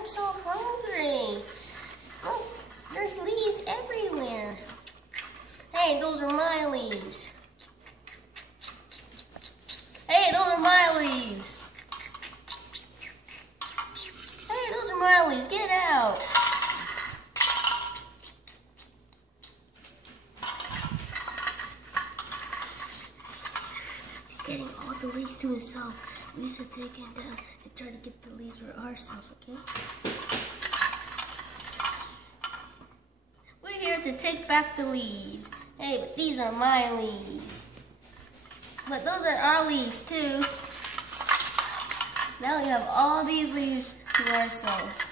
I'm so hungry. Look, there's leaves everywhere. Hey, those are my leaves. Hey, those are my leaves. Hey, those are my leaves. Get out. He's getting all the leaves to himself. We should take him down and try to get the leaves for ourselves, okay? We're here to take back the leaves. Hey, but these are my leaves. But those are our leaves too. Now we have all these leaves to ourselves.